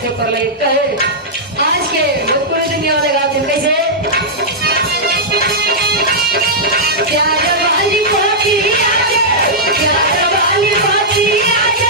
मथे पर लगे कहे आज के भोजपुरी दुनिया वाले गाते कैसे प्यार वाली बाती आजे प्यार वाली बाती आजे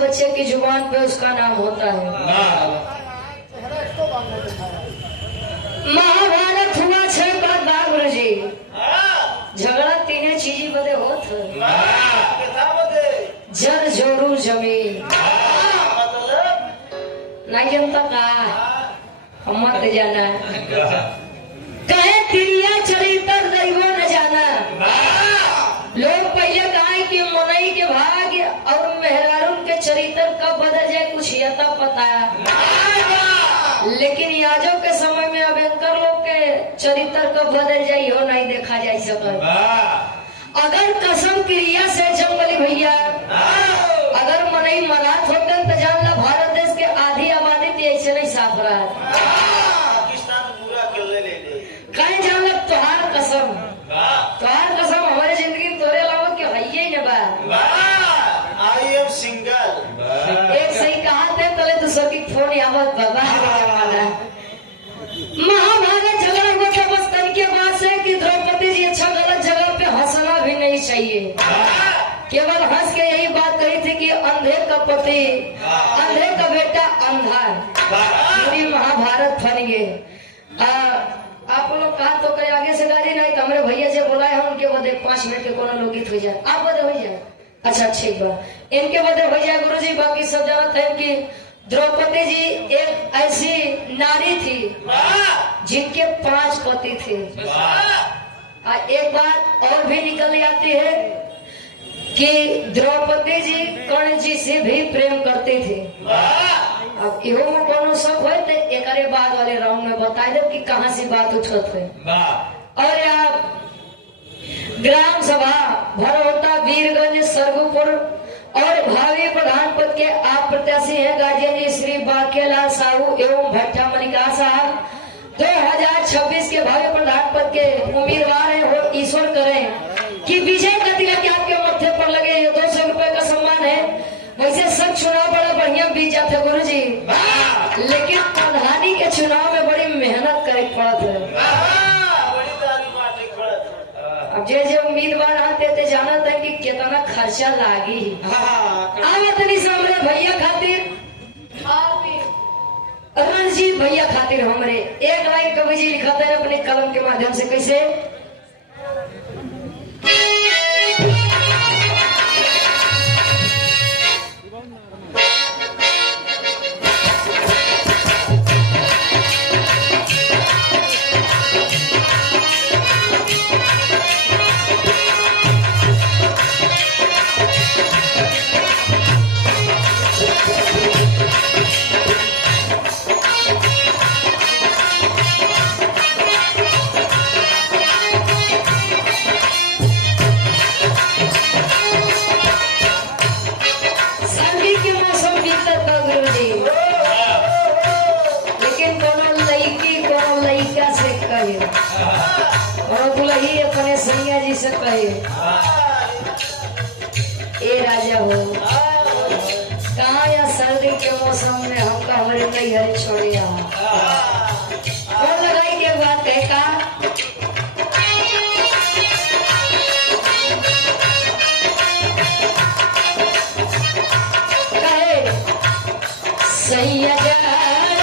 बच्चे की जुबान पे उसका नाम होता है। महाभारत हुआ 6 बात गुरु जी झगड़ा तीन चीज बदे होत जर जोरू जमीन नहीं जनता का हम मत जाना कहे तिरिया चरित्र दैवो न जाना। लोग पहले कहा कि मुनई के भाग्य और मेहरारून के चरित्र कब बदल जाए कुछ यथा पता लेकिन याजों के समय में अब एंकर लोग के चरित्र कब बदल जाए हो नहीं देखा जा सकता। अगर कसम क्रिया से जंगली भैया अगर मनई मराठ होते तो जान ला भारत देश के आधी आबादी ऐसे नहीं साफ रहा कहीं जान ला तुहार कसम हमारे जिंदगी में तोरे अलावा क्यों है ही नहीं आई एम सिंगल एक सही कहा थे तले दूसर की फोन यावत बाबा महाभारत झगड़ा हुआ था बस तरीके बात से कि द्रौपदी जी अच्छा गलत जगह पे हंसना भी नहीं चाहिए केवल हंस के यही बात कही थी कि अंधे का पति अंधे का बेटा अंधा पूरी महाभारत फन गए। आप लोग कहा तो कहीं आगे से गाड़ी नहीं तो हमारे भैया से बोला है उनके बदे 5 मिनट के कोनो लोगित हो जाए आप बदे हो जाए। अच्छा ठीक बा इनके बदे हो जाए गुरु जी बाकी सब जानते हैं कि द्रौपदी जी एक ऐसी नारी थी जिनके 5 पति थे। एक बात और भी निकल आती है कि द्रौपदी जी कर्ण जी से भी प्रेम करते थे। अब इहो में कोनो सब होए तो एक बाद वाले राउंड में बता दे कि कहां से बात उठत है। और आप ग्राम सभा भरोटा वीरगंज सरगुपुर और भावी प्रधान पद के आप प्रत्याशी हैं गार्जियन जी श्री बाकेलाल साहू एवं भट्टा मनिका साहब 2026 के भावी प्रधान पद के उम्मीदवार हैं वो ईश्वर करें कि विजय का तिलक आपके मत्थे पर लगे। 200 रुपए का सम्मान है। वैसे सब चुनाव बड़ा बढ़िया बीत जाते गुरु जी लेकिन प्रधानी के चुनाव में बड़ी मेहनत करे पड़त है। अब जे उम्मीदवार आते थे जानते हैं कि कितना खर्चा लागी आवतनी हमरे भैया खातिर रणजीत भैया खातिर हमरे 1 लाइन कवि जी लिखा था अपने कलम के माध्यम से कैसे अपने सैया जी से कहे ए राजा हो कहा या सर्दी के मौसम में हमका हमारे कई हरी छोड़िया और लगाई के बात कहे का सैया गवना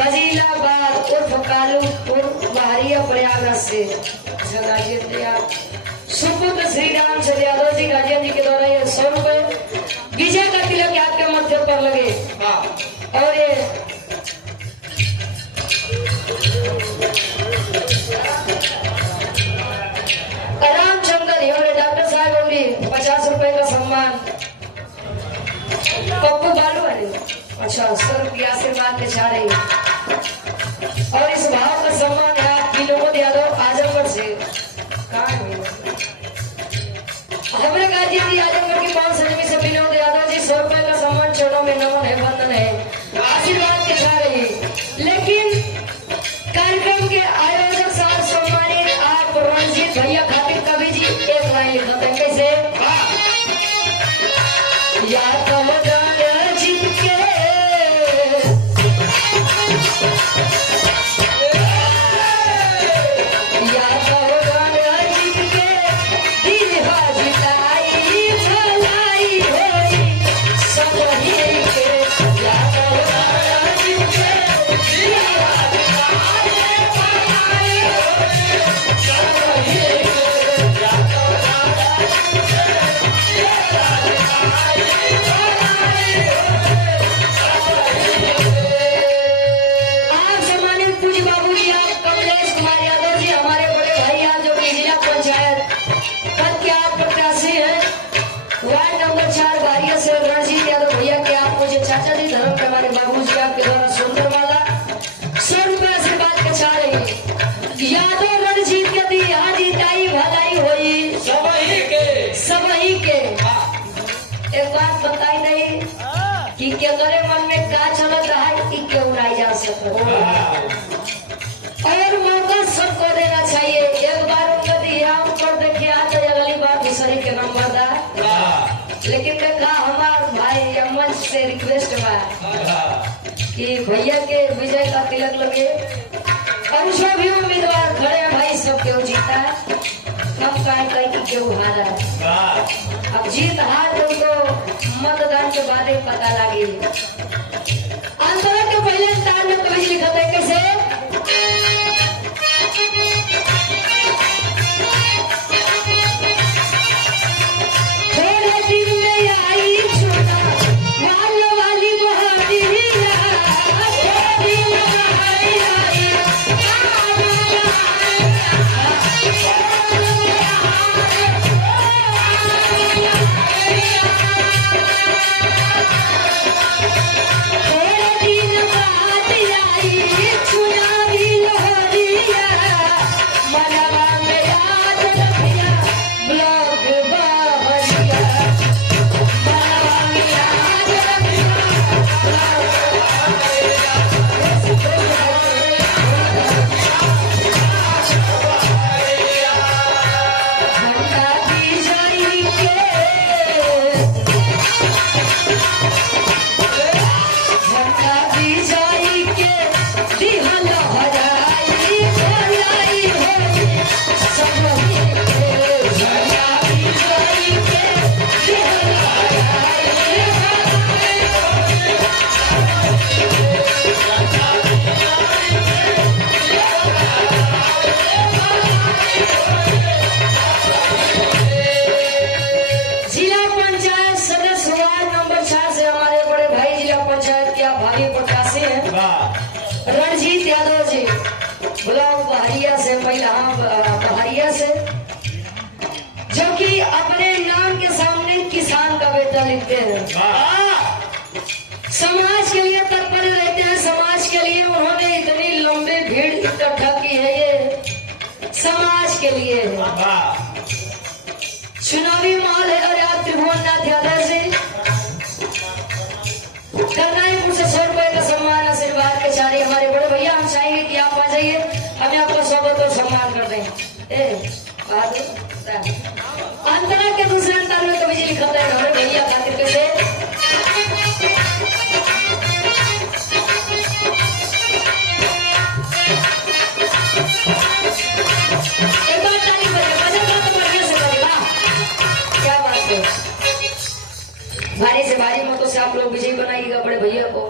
फजीलाबाद उर्फ कालूपुर बहरिया प्रयागराज से सुपुत्र श्री रामचंद्र यादव जी गार्जियन जी के द्वारा ये 100 रुपए विजय का तिलक आपके मध्य पर लगे। और ये रामचंद्र हिवरे डॉक्टर साहब होगी 50 रुपए का सम्मान। पप्पू बालू वाले अच्छा 100 रुपया आशीर्वाद के चाह रही। और इस भाव का सम्मान है आप विनोद यादव आजमगढ़ से। हमारे गार्जियन जी आजमगढ़ की पावन सजमी से विनोद यादव जी 100 रुपए का सम्मान चरणों में नमन है वंदन है आशीर्वाद के चाह रही। लेकिन कार्यक्रम के आयोजक साहब सम्मानित आप रणजीत भैया खातिर कवि जी एक लाइन लिखते हैं कैसे या तो जीत के या तो जीत के दिल जिताई भलाई होई सब ही के या तो जीत के दिल चाचा जी धर्म के हमारे बाबू जी आपके द्वारा सुंदर वाला 100 रुपया से बात के छा रही। यादव रणजीत के दी यहाँ जीताई भलाई होई सब ही के। एक बात बताई नहीं कि केकरे मन में का चलत है कि क्यों उड़ाई जा सकता और मौका सबको देना चाहिए। एक बार उनका दिया ऊपर देखिए आता अगली बार भी सही के नंबर दा। लेकिन देखा हमार भाई मंच से रिक्वेस्ट बा कि भैया के विजय का तिलक लगे और जो भी उम्मीदवार खड़े हैं भाई सब केहू जीता है हम कहीं कहीं की केहू हारा है। अब जीत हार तो उनको मतदान के बाद ही पता लगी। आंदोलन के पहले तार में कवि लिखा था कैसे रणजीत यादव जी ब्लॉक बहरिया से बहरिया से जो कि अपने नाम के सामने किसान का बेटा लिखते हैं। समाज के लिए तत्पर रहते हैं। समाज के लिए उन्होंने इतनी लंबी भीड़ इकट्ठा की है ये समाज के लिए चुनावी माहौल है। और आप त्रिभुवननाथ यादव से करनाईपुर से 100 रुपए का सम्मान आशीर्वाद के चारी हमारे बड़े भैया हम चाहेंगे कि आप आ जाइए हमें आपका स्वागत और सम्मान कर दें। अंतरा के दूसरे अंतर में कवि जी लिखा था हमारे भैया खातिर कैसे एक बार ताली बजे तो बढ़िया से करेगा। क्या बात है भारी से भारी मतों से आप लोग विजयी बनाइएगा बड़े भैया को।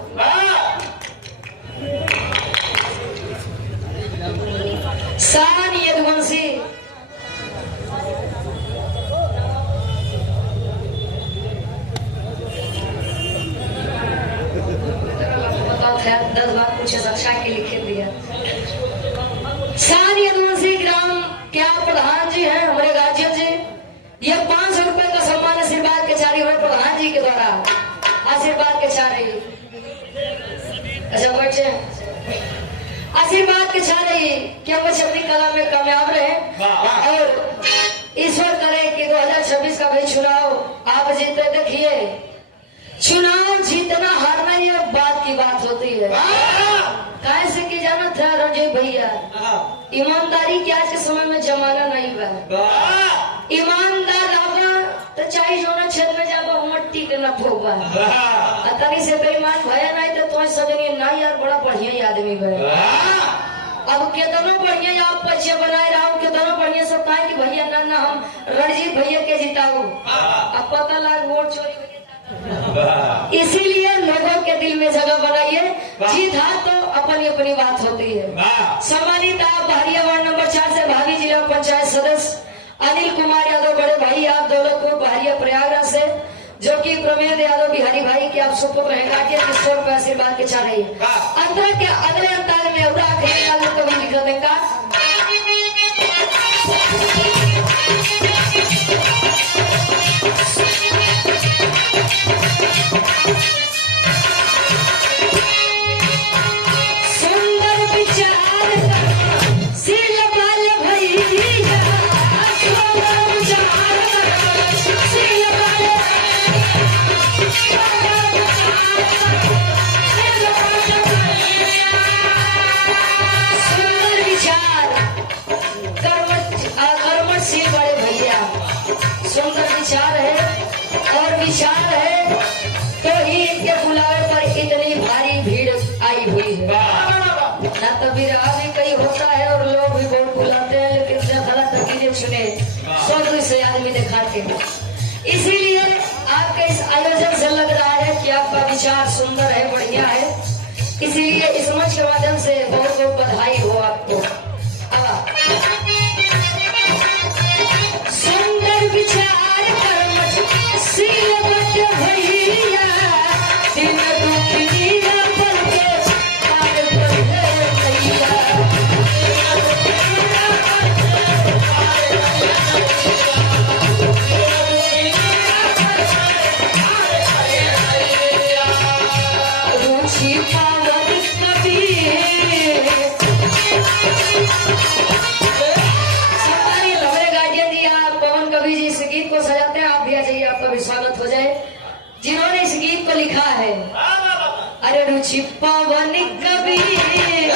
शान यदुवंशी बताओ 10 बार पूछे रक्षा के लिखे दिया। शान यदुवंशी ग्राम क्या प्रधान जी हैं हमारे गार्जियन जी। ये 500 रुपए का सम्मान आशीर्वाद के चारी हुए प्रधान जी के द्वारा आशीर्वाद के चारे। अच्छा बच्चे आशीर्वाद के चारे क्या बच्चे अपनी कला में कामयाब रहे और ईश्वर करे कि 2026 का भी चुनाव आप जीते। देखिए चुनाव जीतना हारना ये बात की बात होती है। कैसे की जाना था रंजय भैया ईमानदारी के आज के समय में जमाना नहीं बा। ईमानदार होगा तो चाहे जो ना छेद में जाबा मट्टी के न ठोकबा तरी से बेईमान भया नहीं तो तुम सजनी ना यार बड़ा बढ़िया ही आदमी भया। अब कितना बढ़िया आप पीछे बनाए रहा हूँ कितना बढ़िया सब कहा कि भैया ना ना हम रणजीत भैया के जिताऊ अब पता लग वोट चोरी। इसीलिए लोगों के दिल में जगह बनाइए। जीत हार तो अपनी अपनी बात होती है। सम्मानित आप बहरिया वार्ड नंबर 4 से भावी जिला पंचायत सदस्य अनिल कुमार यादव बड़े भाई आप दौलतपुर बहरिया प्रयागराज से जो कि प्रमेंद्र यादव बिहारी भाई के आप सुपुत्र रहेगा कि 100 रुपए आशीर्वाद के चाह रही है। अंतर के अगले अंतर में उड़ा कभी लिख देगा। सुंदर विचार है और विचार है तो ही इनके बुलावे पर इतनी भारी भीड़ आई हुई है। ना तो विराह भी कई होता है और लोग भी बहुत बुलाते हैं लेकिन गलत नतीजे चुने 100 से आदमी दिखाते हैं। इसीलिए आपके इस आयोजन से लग रहा है कि आपका विचार सुंदर है बढ़िया है। इसीलिए इस मंच के माध्यम से बहुत बहुत बधाई हो आपको। सुंदर विचार कर्म सील भैया दिन दुखिया पल के पार भैया रुचि पावन कबीर इस गीत को सजाते हैं। आप भी आ जाइए आपका भी स्वागत हो जाए जिन्होंने इस गीत को लिखा है। अरे रुचि पवन कबीर